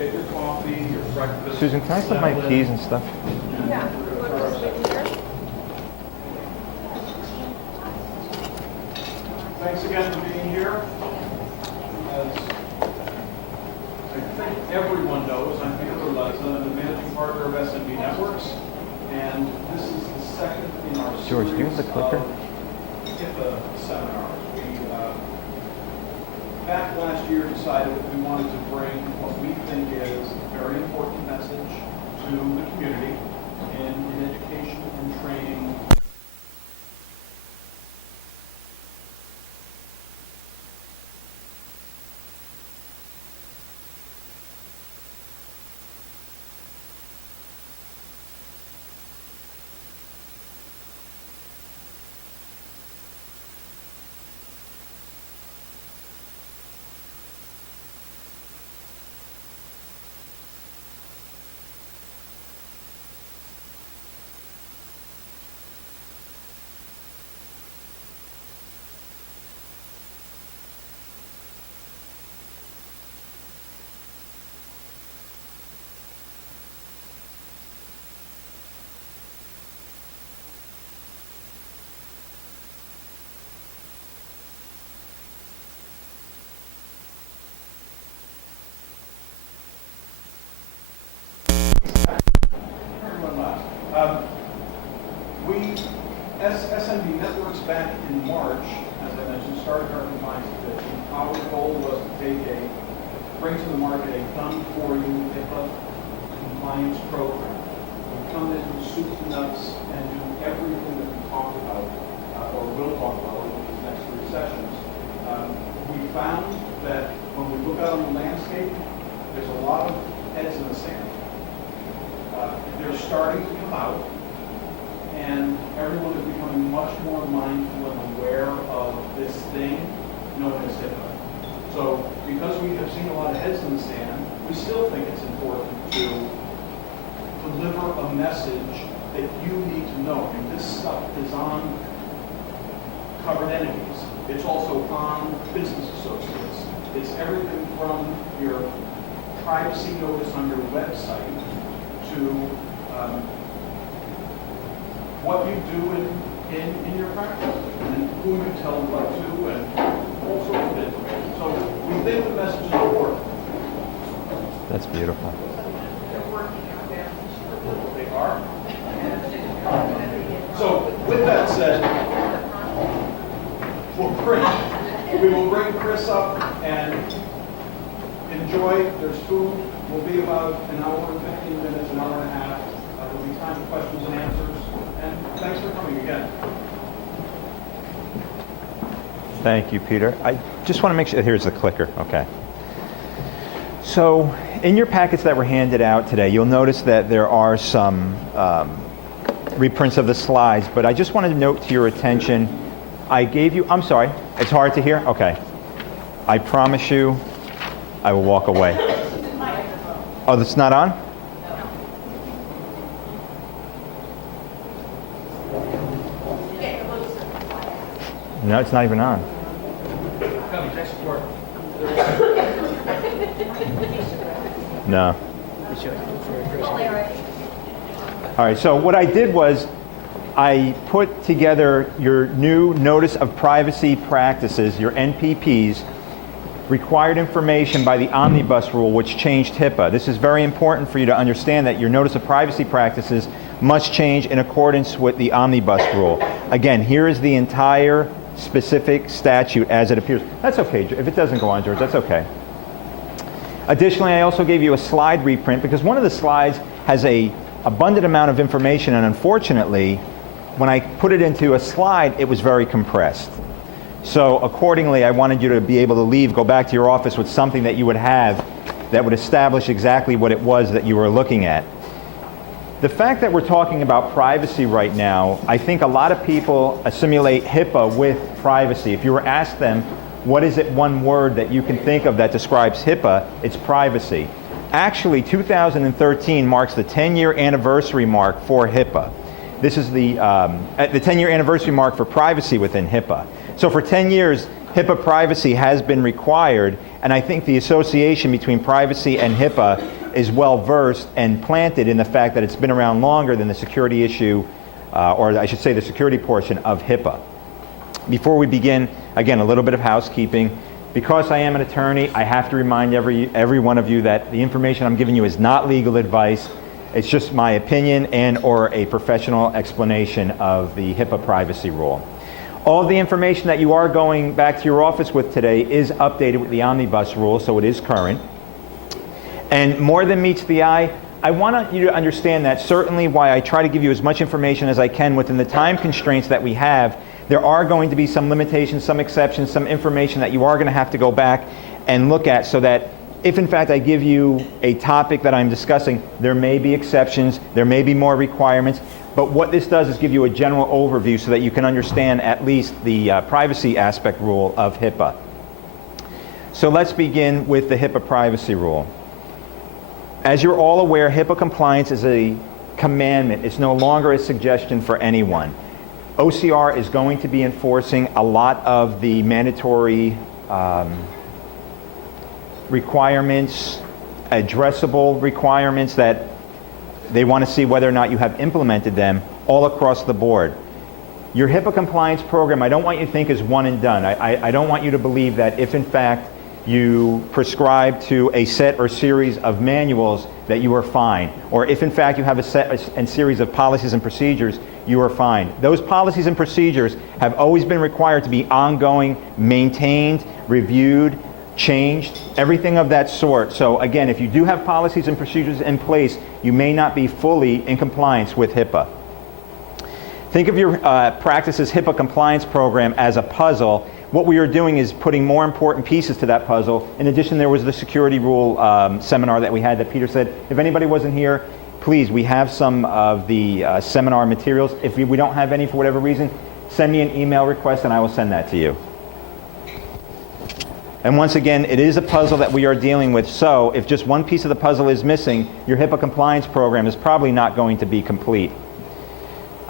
get your coffee, your breakfast. Susan, can I put my keys and stuff? Yeah. You want to just wait here? Thanks again for being here. As I think everyone knows, I'm Peter Leza, I'm the managing partner of SMB Networks, and this is the second in our George, series do you have the clicker? of HIPAA seminars. We, back last year, decided that we wanted to bring what we think is a very important message to the community in education and training. SMB Networks back in March, as I mentioned, started our compliance division. Our goal was to bring to the market a done-for-you HIPAA compliance program. We come in with soup to nuts and do everything that we talk about, or will talk about in these next three sessions. We found that when we look out on the landscape, there's a lot of heads in the sand. They're starting to come out, and everyone is becoming much more mindful and aware of this thing known as HIPAA. So because we have seen a lot of heads in the sand, we still think it's important to deliver a message that you need to know. I mean, this stuff is on covered entities. It's also on business associates. It's everything from your privacy notice on your website to what you do in your practice, and who you tell what to, and all sorts of information. So we think the message is important. That's beautiful. They're working out there. They are. So with that said, we will bring Chris up and enjoy. There's food. We'll be about an hour and 15 minutes, an hour and a half. There'll be time for questions and answers. And thanks for coming again. Thank you, Peter. I just want to make sure, here's the clicker, okay. So in your packets that were handed out today, you'll notice that there are some reprints of the slides, but I just wanted to note to your attention, I gave you, I'm sorry, it's hard to hear? Okay. I promise you, I will walk away. Oh, that's not on? No, it's not even on. No. All right, so what I did was I put together your new Notice of Privacy Practices, your NPPs, required information by the Omnibus Rule, which changed HIPAA. This is very important for you to understand that your Notice of Privacy Practices must change in accordance with the Omnibus Rule. Again, here is the entire specific statute as it appears. That's okay, if it doesn't go on, George, that's okay. Additionally, I also gave you a slide reprint because one of the slides has an abundant amount of information, and unfortunately, when I put it into a slide, it was very compressed. So accordingly, I wanted you to be able to leave, go back to your office with something that you would have that would establish exactly what it was that you were looking at. The fact that we're talking about privacy right now, I think a lot of people assimilate HIPAA with privacy. If you were asked them, what is it one word that you can think of that describes HIPAA, it's privacy. Actually, 2013 marks the 10-year anniversary mark for HIPAA. This is the 10-year anniversary mark for privacy within HIPAA. So for 10 years, HIPAA privacy has been required, and I think the association between privacy and HIPAA is well versed and planted in the fact that it's been around longer than the security issue, or I should say the security portion of HIPAA. Before we begin, again, a little bit of housekeeping. Because I am an attorney, I have to remind every one of you that the information I'm giving you is not legal advice. It's just my opinion and or a professional explanation of the HIPAA privacy rule. All of the information that you are going back to your office with today is updated with the omnibus rule, so it is current. And more than meets the eye, I want you to understand that certainly why I try to give you as much information as I can within the time constraints that we have, there are going to be some limitations, some exceptions, some information that you are going to have to go back and look at, so that if in fact I give you a topic that I'm discussing, there may be exceptions, there may be more requirements, but what this does is give you a general overview so that you can understand at least the privacy aspect rule of HIPAA. So let's begin with the HIPAA privacy rule. As you're all aware, HIPAA compliance is a commandment. It's no longer a suggestion for anyone. OCR is going to be enforcing a lot of the mandatory requirements, addressable requirements that they want to see whether or not you have implemented them all across the board. Your HIPAA compliance program, I don't want you to think is one and done. I don't want you to believe that if in fact you prescribe to a set or series of manuals that you are fine, or if in fact you have a set and series of policies and procedures, you are fine. Those policies and procedures have always been required to be ongoing, maintained, reviewed, changed, everything of that sort. So again, if you do have policies and procedures in place, you may not be fully in compliance with HIPAA. Think of your practices HIPAA compliance program as a puzzle. What we are doing is putting more important pieces to that puzzle. In addition, there was the security rule seminar that we had that Peter said, if anybody wasn't here, please, we have some of the seminar materials. If we don't have any for whatever reason, send me an email request and I will send that to you. And once again, it is a puzzle that we are dealing with, so if just one piece of the puzzle is missing, your HIPAA compliance program is probably not going to be complete.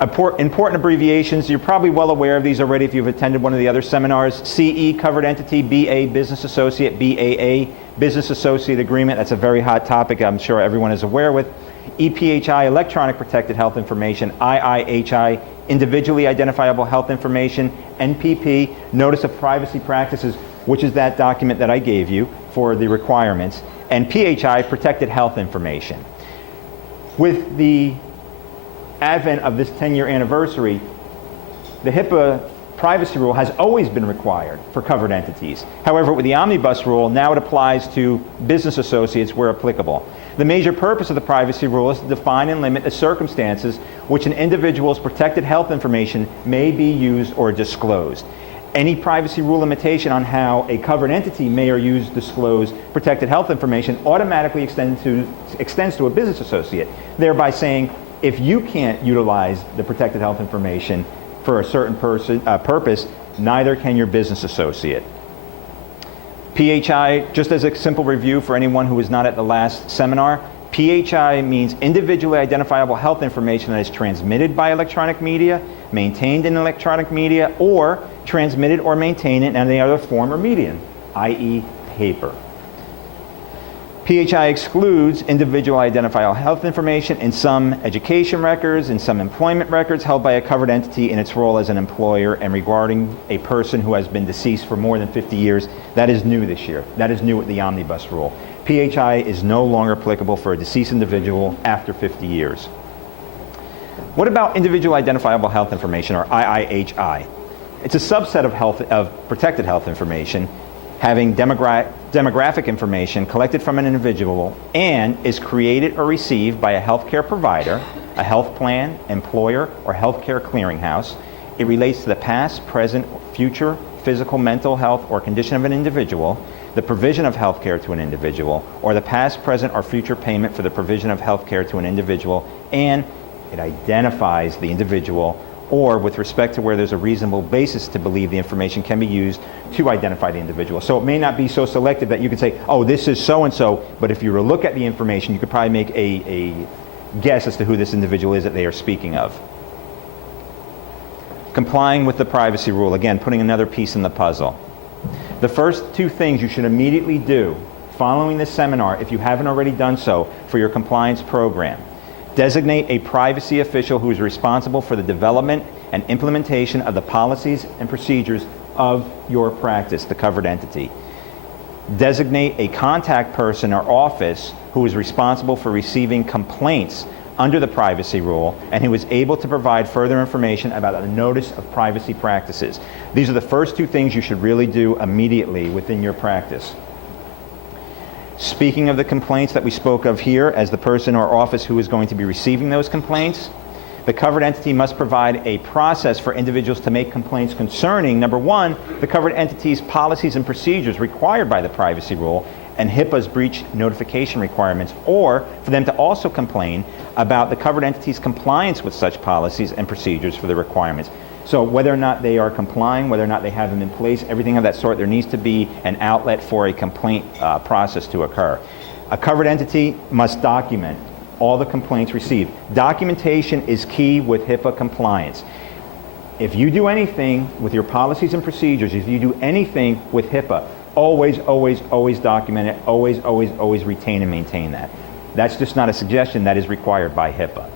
Important abbreviations, you're probably well aware of these already if you've attended one of the other seminars. CE, covered entity, BA, business associate, BAA, business associate agreement. That's a very hot topic I'm sure everyone is aware with. EPHI, electronic protected health information. IIHI, individually identifiable health information. NPP, notice of privacy practices, which is that document that I gave you for the requirements. And PHI, protected health information. With the advent of this 10-year anniversary, the HIPAA privacy rule has always been required for covered entities. However, with the omnibus rule, now it applies to business associates where applicable. The major purpose of the privacy rule is to define and limit the circumstances which an individual's protected health information may be used or disclosed. Any privacy rule limitation on how a covered entity may or use disclose protected health information automatically extends to a business associate, thereby saying, if you can't utilize the protected health information for a certain purpose, neither can your business associate. PHI, just as a simple review for anyone who was not at the last seminar, PHI means individually identifiable health information that is transmitted by electronic media, maintained in electronic media, or transmitted or maintained in any other form or medium, i.e. paper. PHI excludes individual identifiable health information in some education records, in some employment records held by a covered entity in its role as an employer, and regarding a person who has been deceased for more than 50 years. That is new this year. That is new with the omnibus rule. PHI is no longer applicable for a deceased individual after 50 years. What about individual identifiable health information, or IIHI? It's a subset of protected health information having demographic information collected from an individual and is created or received by a healthcare provider, a health plan, employer, or healthcare clearinghouse. It relates to the past, present, future physical, mental health, or condition of an individual, the provision of healthcare to an individual, or the past, present, or future payment for the provision of healthcare to an individual, and it identifies the individual, or with respect to where there's a reasonable basis to believe the information can be used to identify the individual. So it may not be so selective that you could say, oh, this is so-and-so, but if you were to look at the information, you could probably make a guess as to who this individual is that they are speaking of. Complying with the privacy rule, again, putting another piece in the puzzle. The first two things you should immediately do following this seminar, if you haven't already done so, for your compliance program. Designate a privacy official who is responsible for the development and implementation of the policies and procedures of your practice, the covered entity. Designate a contact person or office who is responsible for receiving complaints under the privacy rule and who is able to provide further information about a notice of privacy practices. These are the first two things you should really do immediately within your practice. Speaking of the complaints that we spoke of here as the person or office who is going to be receiving those complaints, the covered entity must provide a process for individuals to make complaints concerning, number one, the covered entity's policies and procedures required by the privacy rule and HIPAA's breach notification requirements, or for them to also complain about the covered entity's compliance with such policies and procedures for the requirements. So whether or not they are complying, whether or not they have them in place, everything of that sort, there needs to be an outlet for a complaint process to occur. A covered entity must document all the complaints received. Documentation is key with HIPAA compliance. If you do anything with your policies and procedures, if you do anything with HIPAA, always, always, always document it, always, always, always retain and maintain that. That's just not a suggestion, that is required by HIPAA.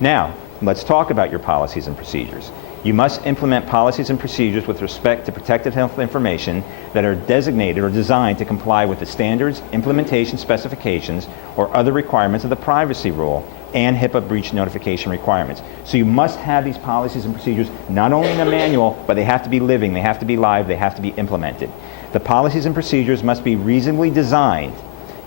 Now, let's talk about your policies and procedures. You must implement policies and procedures with respect to protected health information that are designated or designed to comply with the standards, implementation specifications, or other requirements of the privacy rule and HIPAA breach notification requirements. So you must have these policies and procedures not only in a manual, but they have to be living, they have to be live, they have to be implemented. The policies and procedures must be reasonably designed,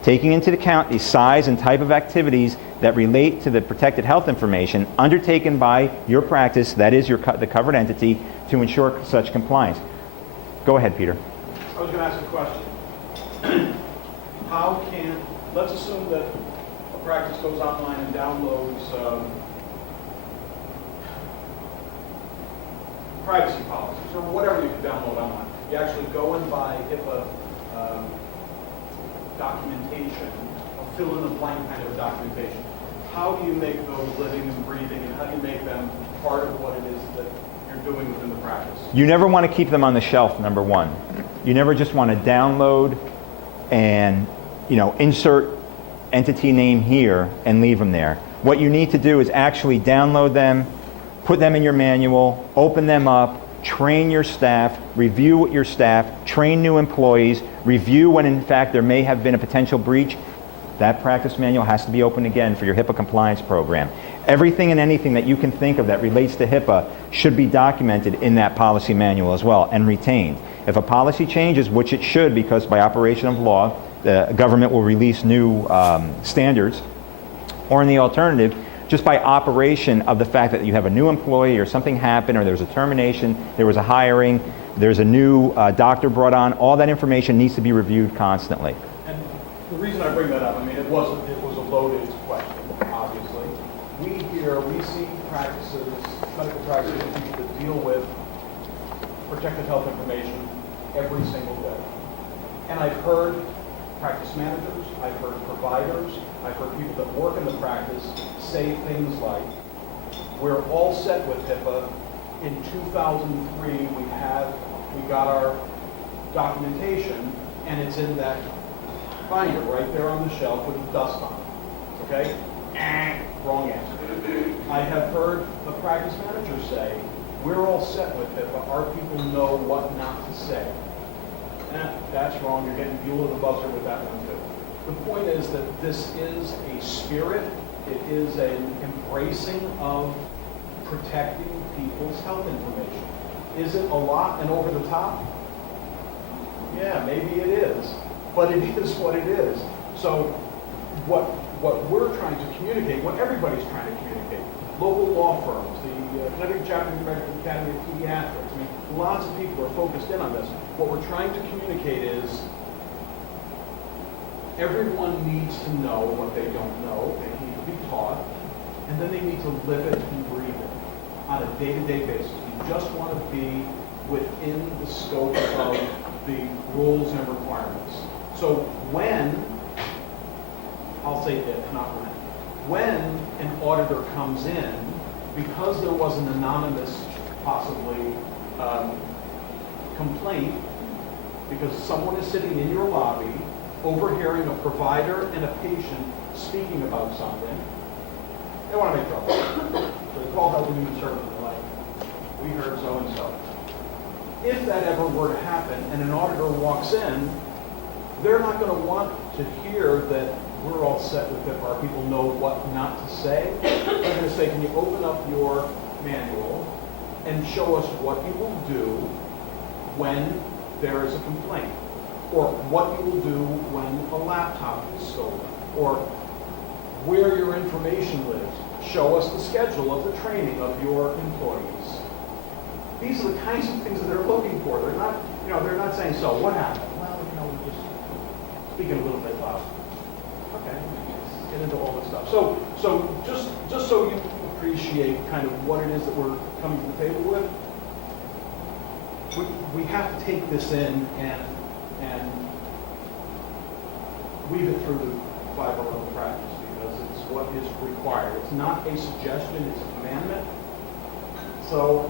taking into account the size and type of activities that relate to the protected health information undertaken by your practice, that is the covered entity, to ensure such compliance. Go ahead, Peter. I was going to ask a question. How can, let's assume that a practice goes online and downloads privacy policies or whatever you can download online. You actually go and buy HIPAA documentation, a fill-in-the-blank kind of documentation. How do you make those living and breathing, and how do you make them part of what it is that you're doing within the practice? You never want to keep them on the shelf, number one. You never just want to download and, insert entity name here and leave them there. What you need to do is actually download them, put them in your manual, open them up, train your staff, review with your staff, train new employees, review when in fact there may have been a potential breach. That practice manual has to be open again for your HIPAA compliance program. Everything and anything that you can think of that relates to HIPAA should be documented in that policy manual as well and retained. If a policy changes, which it should, because by operation of law, the government will release new standards, or in the alternative, just by operation of the fact that you have a new employee or something happened or there was a termination, there was a hiring, there's a new doctor brought on, all that information needs to be reviewed constantly. And the reason I bring that up, it was a loaded question, obviously. We see practices, medical practices that deal with protected health information every single day. And I've heard practice managers, I've heard providers, I've heard people that work in the practice say things like, we're all set with HIPAA. In 2003, we got our documentation, and it's in that binder right there on the shelf with the dust on it. Okay? Wrong answer. I have heard the practice manager say, we're all set with HIPAA. Our people know what not to say. That's wrong. You're getting fuel to the buzzer with that one too. The point is that this is a spirit. It is an embracing of protecting people's health information. Is it a lot and over the top? Yeah, maybe it is. But it is what it is. So what we're trying to communicate, what everybody's trying to communicate, local law firms, the Untitled Chapter of the American Academy of Pediatrics, lots of people are focused in on this. What we're trying to communicate is everyone needs to know what they don't know. They need to be taught, and then they need to live it and breathe it on a day-to-day basis. We just want to be within the scope of the rules and requirements. So I'll say if, not when an auditor comes in, because there was an anonymous, possibly, complaint, because someone is sitting in your lobby, overhearing a provider and a patient speaking about something. They want to make trouble. So they call Health and Human Services and they're like, we heard so-and-so. If that ever were to happen and an auditor walks in, they're not going to want to hear that we're all set with HIPAA. Our people know what not to say. They're going to say, can you open up your manual and show us what you will do when there is a complaint? Or what you will do when a laptop is stolen? Or where your information lives. Show us the schedule of the training of your employees. These are the kinds of things that they're looking for. They're not, they're not saying, so what happened? Well, we're just speaking a little bit loud. Okay, let's get into all this stuff. So just so you appreciate kind of what it is that we're coming to the table with, we have to take this in and weave it through the fiber of practice because it's what is required. It's not a suggestion, it's a commandment. So,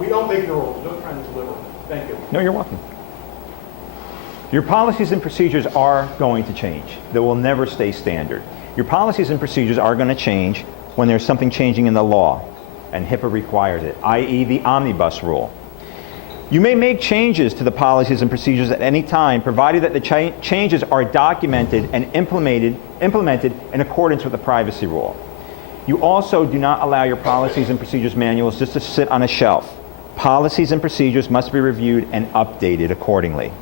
we don't make the rules, don't try to deliver them. Thank you. No, you're welcome. Your policies and procedures are going to change. They will never stay standard. Your policies and procedures are going to change when there's something changing in the law, and HIPAA requires it, i.e. the omnibus rule. You may make changes to the policies and procedures at any time, provided that the changes are documented and implemented in accordance with the privacy rule. You also do not allow your policies and procedures manuals just to sit on a shelf. Policies and procedures must be reviewed and updated accordingly.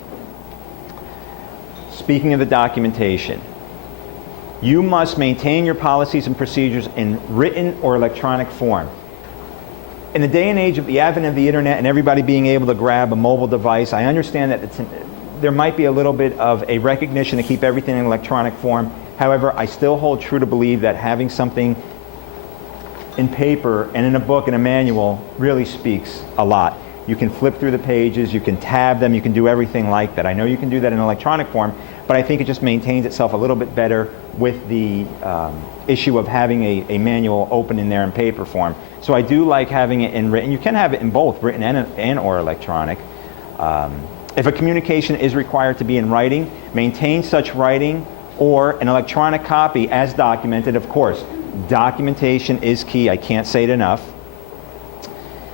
Speaking of the documentation, you must maintain your policies and procedures in written or electronic form. In the day and age of the advent of the internet and everybody being able to grab a mobile device, I understand that there might be a little bit of a recognition to keep everything in electronic form. However, I still hold true to believe that having something in paper and in a book and a manual really speaks a lot. You can flip through the pages, you can tab them, you can do everything like that. I know you can do that in electronic form, but I think it just maintains itself a little bit better with the issue of having a manual open in there in paper form. So I do like having it in written. You can have it in both, written and or electronic. If a communication is required to be in writing, maintain such writing or an electronic copy as documented. Of course, documentation is key. I can't say it enough.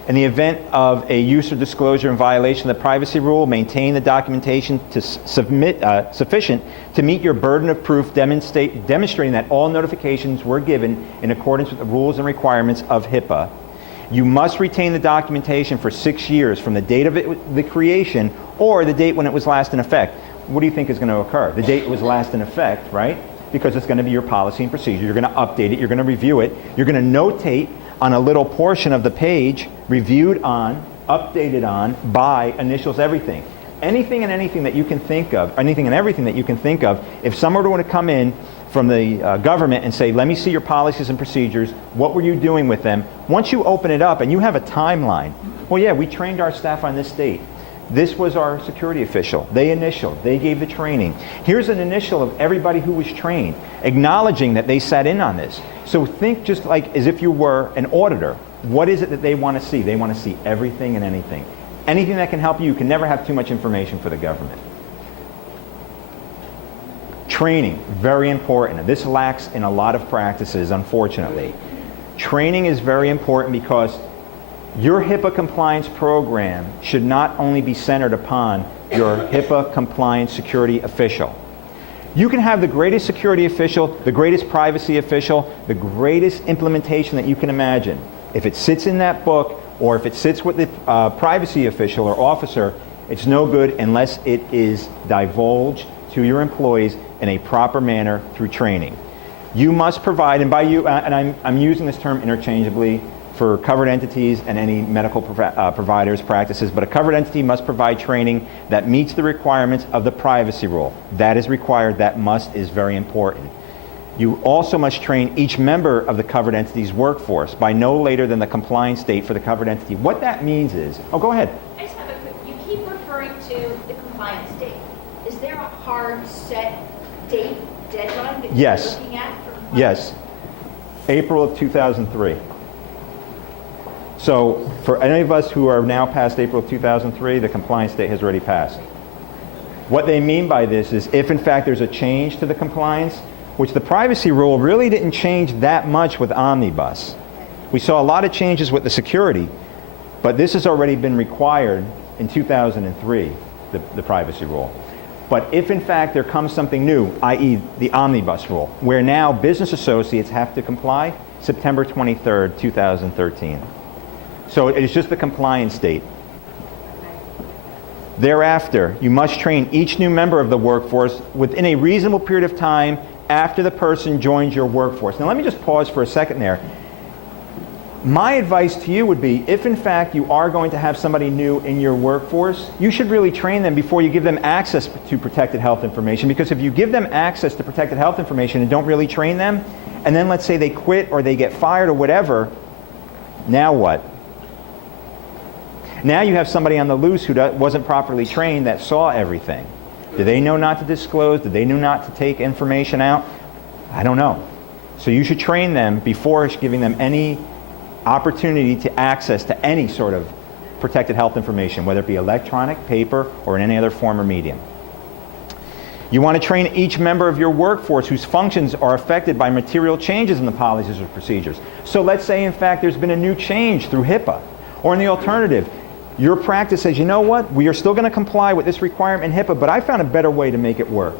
In the event of a use or disclosure in violation of the privacy rule, maintain the documentation to sufficient to meet your burden of proof, demonstrating that all notifications were given in accordance with the rules and requirements of HIPAA. You must retain the documentation for 6 years from the date of the creation or the date when it was last in effect. What do you think is going to occur? The date it was last in effect, right? Because it's going to be your policy and procedure. You're going to update it. You're going to review it. You're going to notate on a little portion of the page, reviewed on, updated on, by, initials, everything. Anything and anything that you can think of, anything and everything that you can think of, if someone were to come in from the government and say, let me see your policies and procedures, what were you doing with them? Once you open it up and you have a timeline, well, yeah, we trained our staff on this date. This was our security official. They initialed. They gave the training. Here's an initial of everybody who was trained, acknowledging that they sat in on this. So think just like as if you were an auditor. What is it that they want to see? They want to see everything and anything. Anything that can help you. You can never have too much information for the government. Training, very important. This lacks in a lot of practices, unfortunately. Training is very important because your HIPAA compliance program should not only be centered upon your HIPAA compliance security official. You can have the greatest security official, the greatest privacy official, the greatest implementation that you can imagine. If it sits in that book or if it sits with the privacy official or officer, it's no good unless it is divulged to your employees in a proper manner through training. You must provide, and by you, and I'm using this term interchangeably for covered entities and any medical providers' practices, but a covered entity must provide training that meets the requirements of the privacy rule. That is required, that must is very important. You also must train each member of the covered entity's workforce by no later than the compliance date for the covered entity. What that means is, oh, go ahead. I just have a quick, you keep referring to the compliance date. Is there a hard set date, deadline that Yes. you're looking at for compliance? Yes. April of 2003. So for any of us who are now past April 2003, the compliance date has already passed. What they mean by this is if in fact there's a change to the compliance, which the privacy rule really didn't change that much with Omnibus. We saw a lot of changes with the security, but this has already been required in 2003, the privacy rule. But if in fact there comes something new, i.e. the Omnibus rule, where now business associates have to comply, September 23rd, 2013. So it is just the compliance date. Thereafter, you must train each new member of the workforce within a reasonable period of time after the person joins your workforce. Now let me just pause for a second there. My advice to you would be, if in fact you are going to have somebody new in your workforce, you should really train them before you give them access to protected health information, because if you give them access to protected health information and don't really train them, and then let's say they quit or they get fired or whatever, now what? Now you have somebody on the loose who wasn't properly trained that saw everything. Do they know not to disclose? Do they know not to take information out? I don't know. So you should train them before giving them any opportunity to access to any sort of protected health information, whether it be electronic, paper, or in any other form or medium. You want to train each member of your workforce whose functions are affected by material changes in the policies or procedures. So let's say in fact there's been a new change through HIPAA, or in the alternative, your practice says, you know what, we are still going to comply with this requirement in HIPAA, but I found a better way to make it work.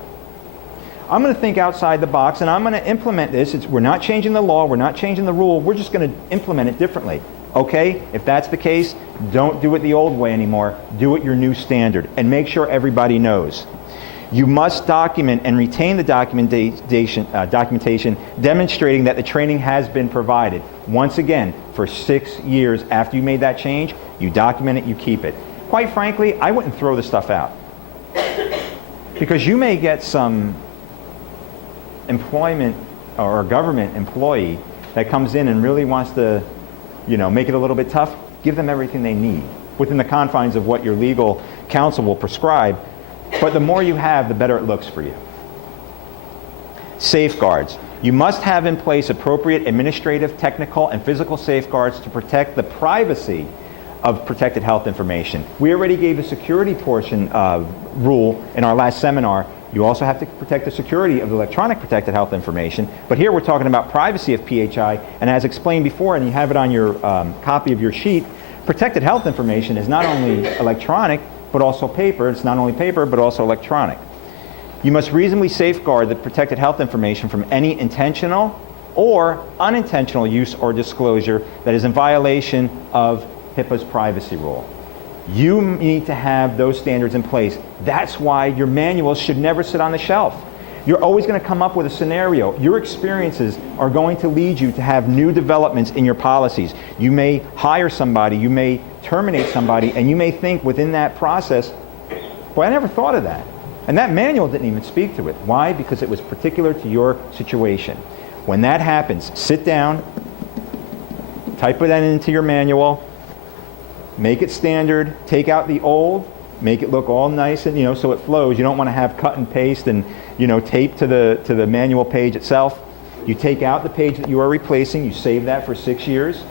I'm going to think outside the box and I'm going to implement this. We're not changing the law, we're not changing the rule, we're just going to implement it differently. Okay, if that's the case, don't do it the old way anymore, do it your new standard, and make sure everybody knows. You must document and retain the documentation demonstrating that the training has been provided. Once again, for 6 years after you made that change, you document it, you keep it. Quite frankly, I wouldn't throw the stuff out. Because you may get some employment or government employee that comes in and really wants to, make it a little bit tough. Give them everything they need within the confines of what your legal counsel will prescribe. But the more you have, the better it looks for you. Safeguards. You must have in place appropriate administrative, technical, and physical safeguards to protect the privacy of protected health information. We already gave the security portion rule in our last seminar. You also have to protect the security of the electronic protected health information. But here we're talking about privacy of PHI, and as explained before, and you have it on your copy of your sheet, protected health information is not only electronic, but also paper. It's not only paper, but also electronic. You must reasonably safeguard the protected health information from any intentional or unintentional use or disclosure that is in violation of HIPAA's privacy rule. You need to have those standards in place. That's why your manuals should never sit on the shelf. You're always going to come up with a scenario. Your experiences are going to lead you to have new developments in your policies. You may hire somebody, you may terminate somebody, and you may think within that process, boy, I never thought of that. And that manual didn't even speak to it. Why? Because it was particular to your situation. When that happens, sit down, type that into your manual, make it standard, take out the old, make it look all nice and so it flows. You don't want to have cut and paste and tape to the manual page itself. You take out the page that you are replacing, you save that for 6 years.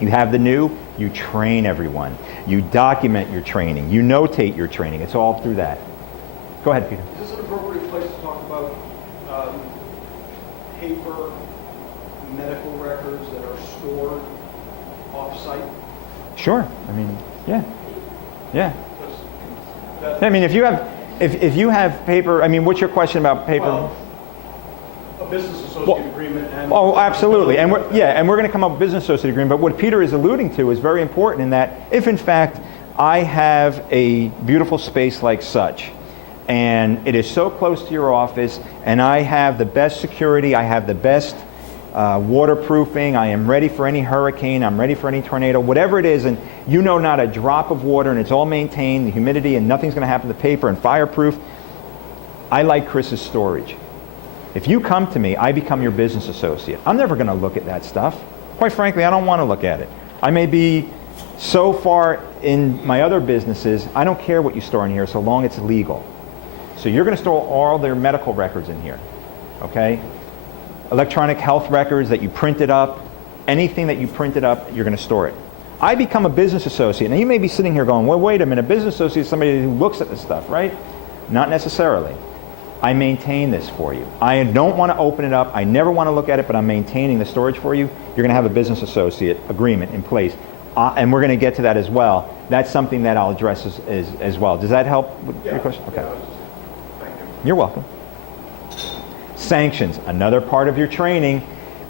You have the new, you train everyone. You document your training, you notate your training. It's all through that. Go ahead, Peter. Is this an appropriate place to talk about paper medical records that are stored off-site? Sure. Yeah. If you have paper, what's your question about paper? Well, a business associate agreement and... Oh, absolutely. And we're going to come up with business associate agreement, but what Peter is alluding to is very important in that if in fact I have a beautiful space like such, and it is so close to your office, and I have the best security, I have the best waterproofing, I am ready for any hurricane, I'm ready for any tornado, whatever it is, and not a drop of water, and it's all maintained, the humidity, and nothing's going to happen to the paper, and fireproof. I like Chris's storage. If you come to me, I become your business associate. I'm never going to look at that stuff. Quite frankly, I don't want to look at it. I may be so far in my other businesses, I don't care what you store in here so long it's legal. So you're going to store all their medical records in here, okay? Electronic health records that you printed up, anything that you printed up, you're going to store it. I become a business associate. Now you may be sitting here going, well, wait a minute, a business associate is somebody who looks at this stuff, right? Not necessarily. I maintain this for you. I don't want to open it up. I never want to look at it, but I'm maintaining the storage for you. You're going to have a business associate agreement in place. And we're going to get to that as well. That's something that I'll address as well. Does that help with your question? Okay. Thank you. You're welcome. Sanctions, another part of your training.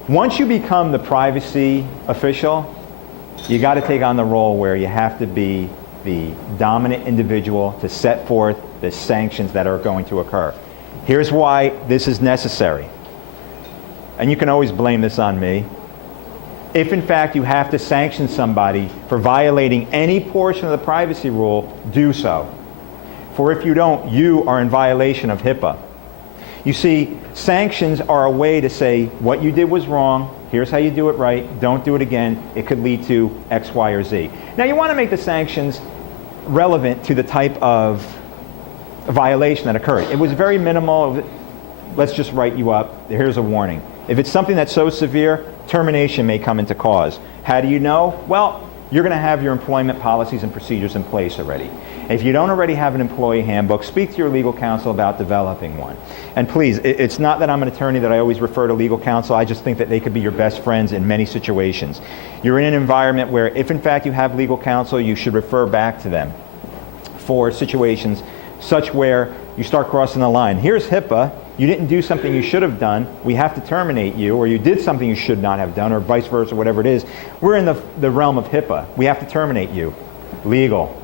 Once you become the privacy official, you got to take on the role where you have to be the dominant individual to set forth the sanctions that are going to occur. Here's why this is necessary. And you can always blame this on me. If in fact you have to sanction somebody for violating any portion of the privacy rule, do so. For if you don't, you are in violation of HIPAA. You see, sanctions are a way to say what you did was wrong, here's how you do it right, don't do it again, it could lead to X, Y, or Z. Now you want to make the sanctions relevant to the type of violation that occurred. It was very minimal, let's just write you up, here's a warning. If it's something that's so severe, termination may come into cause. How do you know? Well, you're going to have your employment policies and procedures in place already. If you don't already have an employee handbook, speak to your legal counsel about developing one. And please, it's not that I'm an attorney that I always refer to legal counsel. I just think that they could be your best friends in many situations. You're in an environment where if in fact you have legal counsel, you should refer back to them for situations such where you start crossing the line. Here's HIPAA. You didn't do something you should have done. We have to terminate you, or you did something you should not have done, or vice versa, whatever it is. We're in the realm of HIPAA. We have to terminate you. Legal.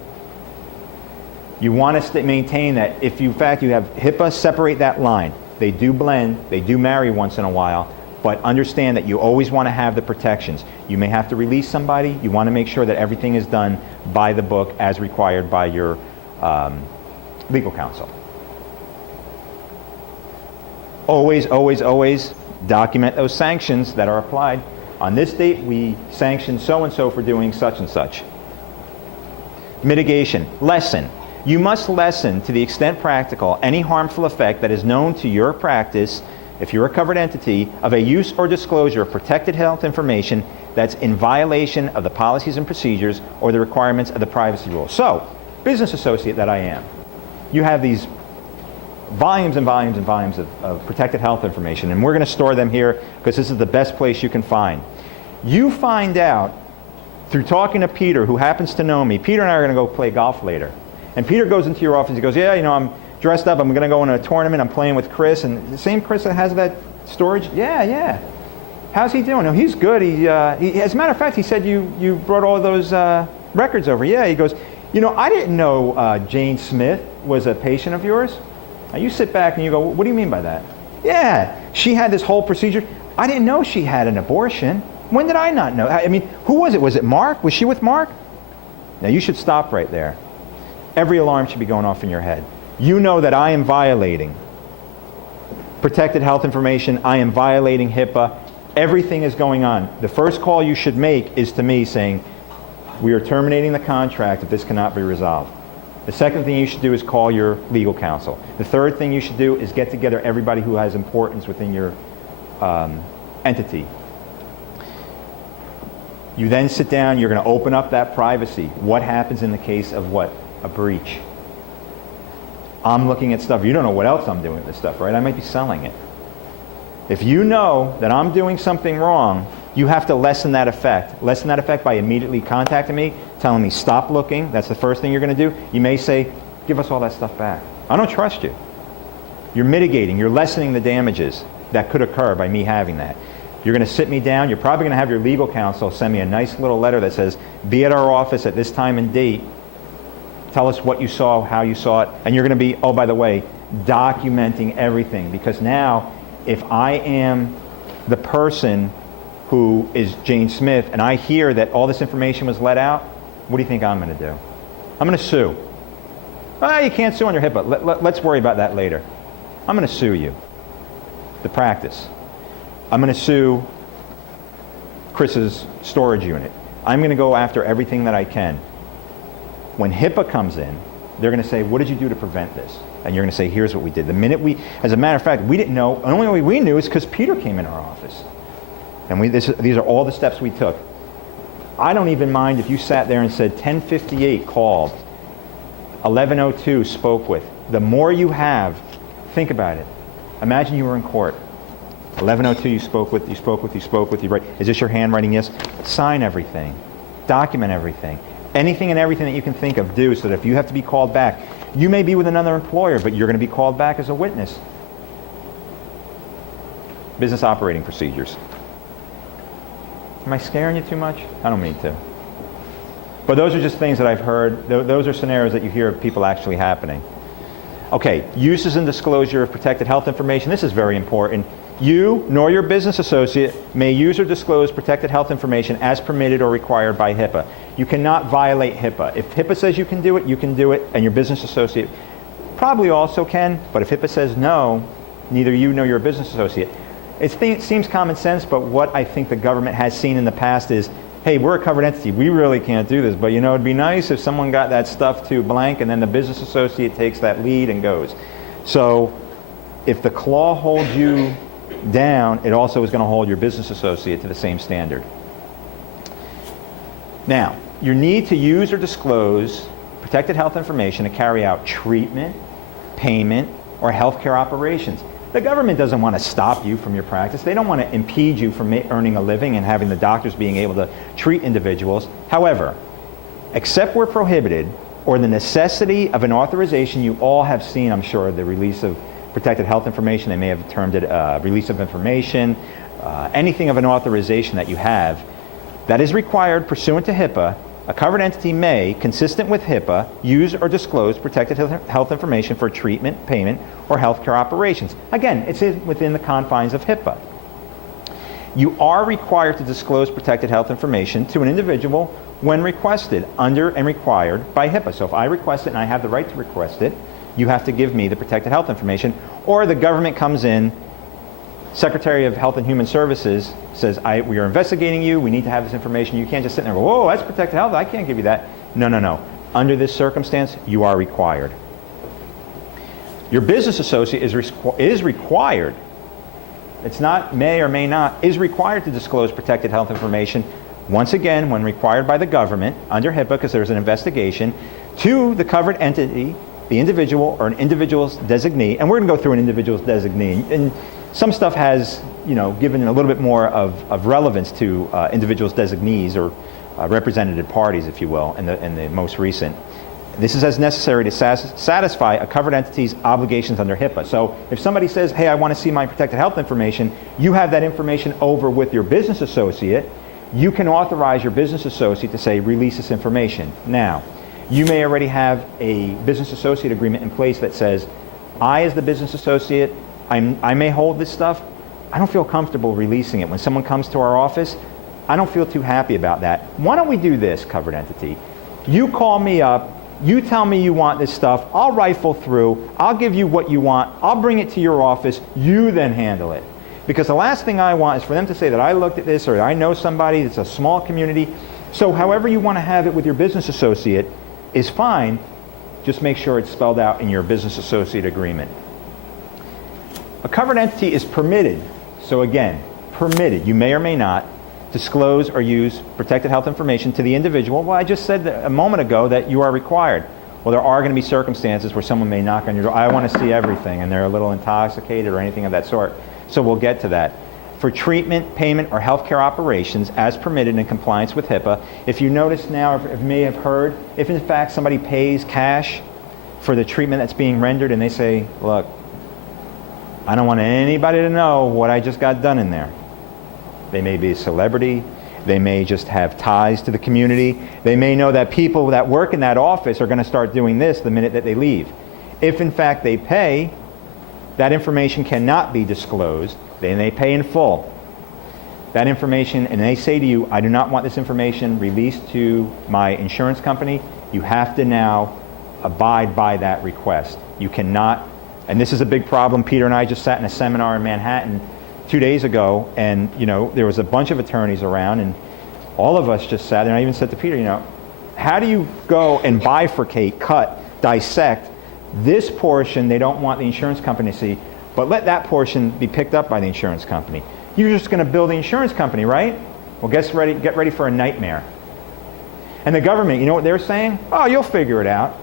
You want to maintain that if you, in fact you have HIPAA, separate that line. They do blend, they do marry once in a while, but understand that you always want to have the protections. You may have to release somebody. You want to make sure that everything is done by the book as required by your legal counsel. Always, always, always document those sanctions that are applied. On this date, we sanction so-and-so for doing such and such. Mitigation. Lesson. You must lessen, to the extent practical, any harmful effect that is known to your practice, if you're a covered entity, of a use or disclosure of protected health information that's in violation of the policies and procedures or the requirements of the privacy rule. So, business associate that I am, you have these volumes and volumes and volumes of protected health information, and we're going to store them here because this is the best place you can find. You find out through talking to Peter, who happens to know me. Peter and I are going to go play golf later. And Peter goes into your office, he goes, yeah, you know, I'm dressed up, I'm going to go in a tournament, I'm playing with Chris, and the same Chris that has that storage? Yeah. How's he doing? No, he's good. He as a matter of fact, he said you brought all those records over. Yeah, he goes, you know, I didn't know Jane Smith was a patient of yours. Now you sit back and you go, what do you mean by that? Yeah, she had this whole procedure. I didn't know she had an abortion. When did I not know? I mean, who was it? Was it Mark? Was she with Mark? Now you should stop right there. Every alarm should be going off in your head. You know that I am violating protected health information. I am violating HIPAA. Everything is going on. The first call you should make is to me saying, we are terminating the contract if this cannot be resolved. The second thing you should do is call your legal counsel. The third thing you should do is get together everybody who has importance within your entity. You then sit down, you're going to open up that privacy. What happens in the case of what? A breach. I'm looking at stuff. You don't know what else I'm doing with this stuff, right? I might be selling it. If you know that I'm doing something wrong, you have to lessen that effect. Lessen that effect by immediately contacting me, telling me stop looking. That's the first thing you're going to do. You may say, give us all that stuff back. I don't trust you. You're mitigating. You're lessening the damages that could occur by me having that. You're going to sit me down. You're probably going to have your legal counsel send me a nice little letter that says, be at our office at this time and date. Tell us what you saw, how you saw it. And you're going to be, oh, by the way, documenting everything. Because now, if I am the person who is Jane Smith, and I hear that all this information was let out, what do you think I'm going to do? I'm going to sue. Well, you can't sue on your HIPAA. Let's worry about that later. I'm going to sue you. The practice. I'm going to sue Chris's storage unit. I'm going to go after everything that I can. When HIPAA comes in, they're going to say, what did you do to prevent this? And you're going to say, here's what we did. The minute as a matter of fact, we didn't know. The only way we knew is because Peter came in our office. And these are all the steps we took. I don't even mind if you sat there and said 1058 called, 1102 spoke with. The more you have, think about it. Imagine you were in court. 1102 you spoke with, you write. Is this your handwriting? Yes. Sign everything. Document everything. Anything and everything that you can think of, do, so that if you have to be called back, you may be with another employer, but you're going to be called back as a witness. Business operating procedures. Am I scaring you too much? I don't mean to. But those are just things that I've heard. Those are scenarios that you hear of people actually happening. Okay, uses and disclosure of protected health information. This is very important. You, nor your business associate, may use or disclose protected health information as permitted or required by HIPAA. You cannot violate HIPAA. If HIPAA says you can do it, and your business associate probably also can, but if HIPAA says no, neither you nor your business associate. It seems common sense, but what I think the government has seen in the past is, hey, we're a covered entity, we really can't do this, but you know, it'd be nice if someone got that stuff to blank and then the business associate takes that lead and goes. So if the claw holds you down, it also is going to hold your business associate to the same standard. Now, your need to use or disclose protected health information to carry out treatment, payment, or healthcare operations. The government doesn't want to stop you from your practice. They don't want to impede you from earning a living and having the doctors being able to treat individuals. However, except where prohibited, or the necessity of an authorization, you all have seen, I'm sure, the release of protected health information. They may have termed it release of information, anything of an authorization that you have that is required pursuant to HIPAA. A covered entity may, consistent with HIPAA, use or disclose protected health information for treatment, payment, or healthcare operations. Again, it's within the confines of HIPAA. You are required to disclose protected health information to an individual when requested under and required by HIPAA. So if I request it and I have the right to request it, you have to give me the protected health information, or the government comes in, Secretary of Health and Human Services says, we are investigating you, we need to have this information. You can't just sit there and go, whoa, that's protected health, I can't give you that. No. Under this circumstance, you are required. Your business associate is required, it's not may or may not, is required to disclose protected health information, once again, when required by the government, under HIPAA, because there's an investigation, to the covered entity, the individual or an individual's designee, and we're going to go through an individual's designee, and some stuff has, given a little bit more of relevance to individuals' designees or representative parties, if you will, in the most recent. This is as necessary to satisfy a covered entity's obligations under HIPAA. So if somebody says, hey, I want to see my protected health information, you have that information over with your business associate, you can authorize your business associate to say, release this information. Now, you may already have a business associate agreement in place that says, I, as the business associate, I may hold this stuff. I don't feel comfortable releasing it. When someone comes to our office, I don't feel too happy about that. Why don't we do this, covered entity? You call me up, you tell me you want this stuff, I'll rifle through, I'll give you what you want, I'll bring it to your office, you then handle it. Because the last thing I want is for them to say that I looked at this or I know somebody, it's a small community. So however you want to have it with your business associate is fine, just make sure it's spelled out in your business associate agreement. A covered entity is permitted, so again, permitted, you may or may not, disclose or use protected health information to the individual. Well, I just said a moment ago that you are required. Well, there are going to be circumstances where someone may knock on your door, I want to see everything, and they're a little intoxicated or anything of that sort. So we'll get to that. For treatment, payment, or healthcare operations as permitted in compliance with HIPAA, if you notice now, or if you may have heard, if in fact somebody pays cash for the treatment that's being rendered and they say, look, I don't want anybody to know what I just got done in there. They may be a celebrity. They may just have ties to the community. They may know that people that work in that office are going to start doing this the minute that they leave. If in fact they pay, that information cannot be disclosed. Then they pay in full. That information, and they say to you, I do not want this information released to my insurance company, you have to now abide by that request. You cannot. And this is a big problem. Peter and I just sat in a seminar in Manhattan 2 days ago, and there was a bunch of attorneys around, and all of us just sat there, and I even said to Peter, how do you go and bifurcate, cut, dissect this portion they don't want the insurance company to see, but let that portion be picked up by the insurance company? You're just going to bill the insurance company, right? Well, get ready for a nightmare. And the government, you know what they're saying? Oh, you'll figure it out.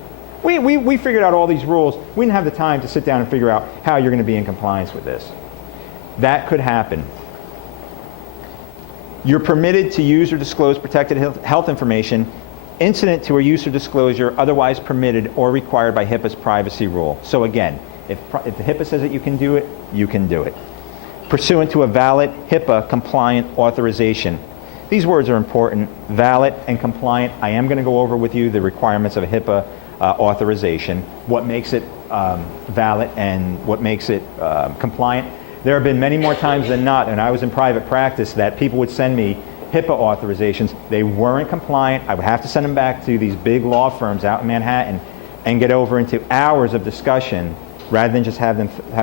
We figured out all these rules. We didn't have the time to sit down and figure out how you're going to be in compliance with this. That could happen. You're permitted to use or disclose protected health information incident to a use or disclosure otherwise permitted or required by HIPAA's privacy rule. So again, if the HIPAA says that you can do it, you can do it. Pursuant to a valid HIPAA compliant authorization. These words are important, valid and compliant. I am going to go over with you the requirements of a HIPAA authorization, what makes it valid and what makes it compliant. There have been many more times than not, and I was in private practice, that people would send me HIPAA authorizations. They weren't compliant. I would have to send them back to these big law firms out in Manhattan and get over into hours of discussion rather than just have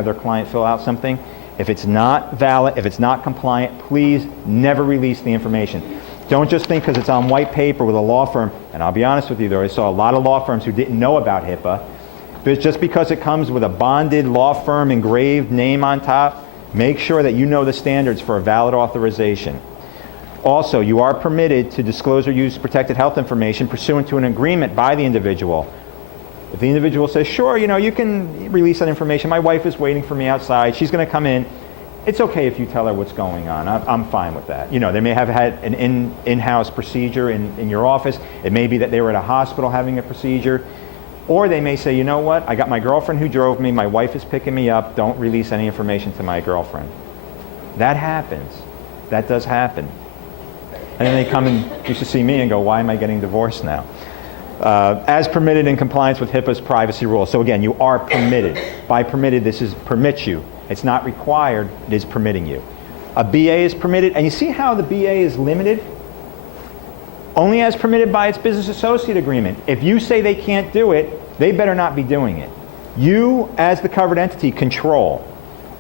their client fill out something. If it's not valid, if it's not compliant, please never release the information. Don't just think because it's on white paper with a law firm, and I'll be honest with you though, I saw a lot of law firms who didn't know about HIPAA, but just because it comes with a bonded law firm engraved name on top, make sure that you know the standards for a valid authorization. Also, you are permitted to disclose or use protected health information pursuant to an agreement by the individual. If the individual says, sure, you can release that information. My wife is waiting for me outside. She's going to come in. It's okay if you tell her what's going on. I'm fine with that. They may have had an in-house procedure in your office. It may be that they were at a hospital having a procedure. Or they may say, you know what, I got my girlfriend who drove me, my wife is picking me up, don't release any information to my girlfriend. That happens. That does happen. And then they come and used to see me and go, why am I getting divorced now? As permitted in compliance with HIPAA's privacy rules. So again, you are permitted. By permitted, this is permits you. It's not required, it is permitting you. A BA is permitted, and you see how the BA is limited? Only as permitted by its business associate agreement. If you say they can't do it, they better not be doing it. You, as the covered entity, control,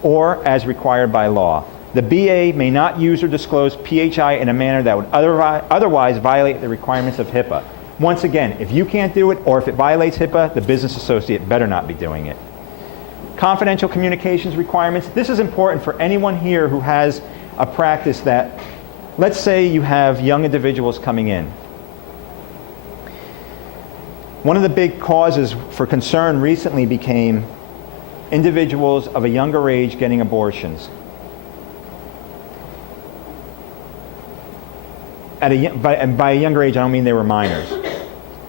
or as required by law. The BA may not use or disclose PHI in a manner that would otherwise violate the requirements of HIPAA. Once again, if you can't do it, or if it violates HIPAA, the business associate better not be doing it. Confidential communications requirements. This is important for anyone here who has a practice that, let's say you have young individuals coming in. One of the big causes for concern recently became individuals of a younger age getting abortions. By a younger age, I don't mean they were minors.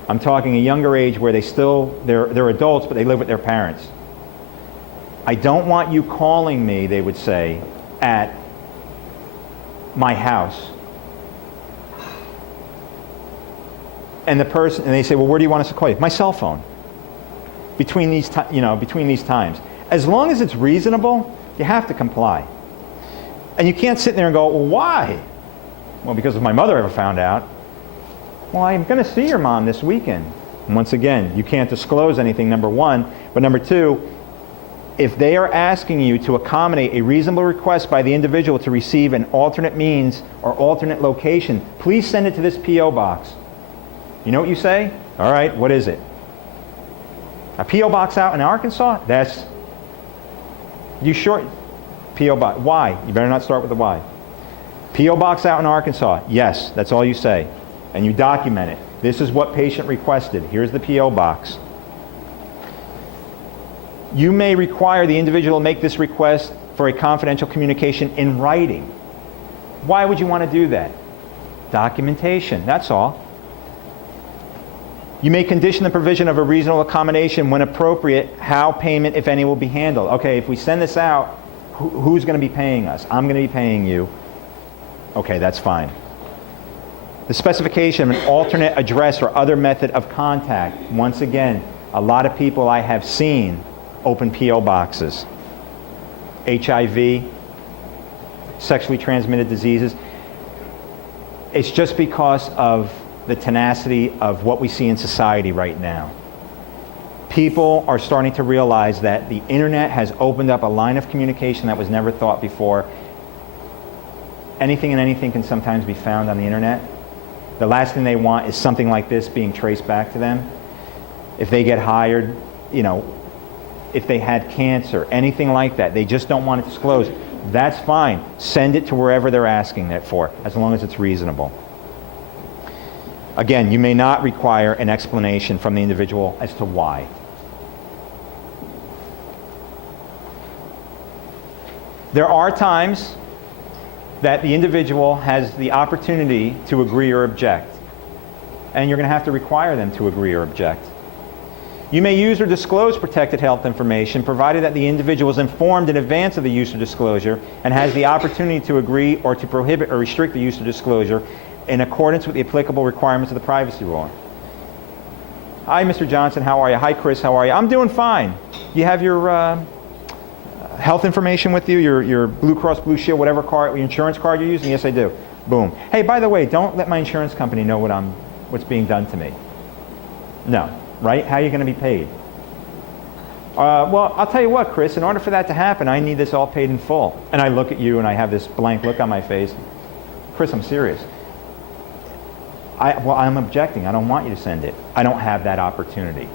I'm talking a younger age where they're adults, but they live with their parents. I don't want you calling me, they would say, at my house. And they say, well, where do you want us to call you? My cell phone. Between these times. As long as it's reasonable, you have to comply. And you can't sit there and go, well, why? Well, because if my mother ever found out, well, I'm going to see your mom this weekend. And once again, you can't disclose anything, number one. But number two, if they are asking you to accommodate a reasonable request by the individual to receive an alternate means or alternate location, please send it to this P.O. box. You know what you say? All right, what is it? A P.O. box out in Arkansas? You sure? P.O. box. Why? You better not start with the why. P.O. box out in Arkansas? Yes, that's all you say. And you document it. This is what patient requested. Here's the P.O. box. You may require the individual to make this request for a confidential communication in writing. Why would you want to do that? Documentation, that's all. You may condition the provision of a reasonable accommodation when appropriate, how payment, if any, will be handled. Okay, if we send this out, who's going to be paying us? I'm going to be paying you. Okay, that's fine. The specification of an alternate address or other method of contact. Once again, a lot of people I have seen open P.O. boxes. HIV, sexually transmitted diseases. It's just because of the tenacity of what we see in society right now. People are starting to realize that the internet has opened up a line of communication that was never thought before. Anything and anything can sometimes be found on the internet. The last thing they want is something like this being traced back to them. If they get hired, if they had cancer, anything like that, they just don't want it disclosed. That's fine. Send it to wherever they're asking it for, as long as it's reasonable. Again, you may not require an explanation from the individual as to why. There are times that the individual has the opportunity to agree or object, and you're going to have to require them to agree or object. You may use or disclose protected health information provided that the individual is informed in advance of the use or disclosure and has the opportunity to agree or to prohibit or restrict the use or disclosure in accordance with the applicable requirements of the privacy law. Hi, Mr. Johnson, how are you? Hi, Chris, how are you? I'm doing fine. You have your health information with you, your Blue Cross Blue Shield, whatever card, your insurance card you're using? Yes, I do. Boom. Hey, by the way, don't let my insurance company know what's being done to me. No, right? How are you going to be paid? Well, I'll tell you what, Chris, in order for that to happen, I need this all paid in full. And I look at you and I have this blank look on my face. Chris, I'm serious. I'm objecting. I don't want you to send it. I don't have that opportunity.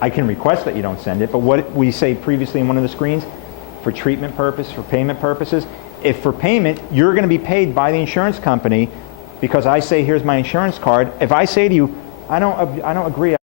I can request that you don't send it, but what we say previously in one of the screens, for treatment purpose, for payment purposes, if for payment, you're going to be paid by the insurance company because I say, here's my insurance card. If I say to you, I don't agree,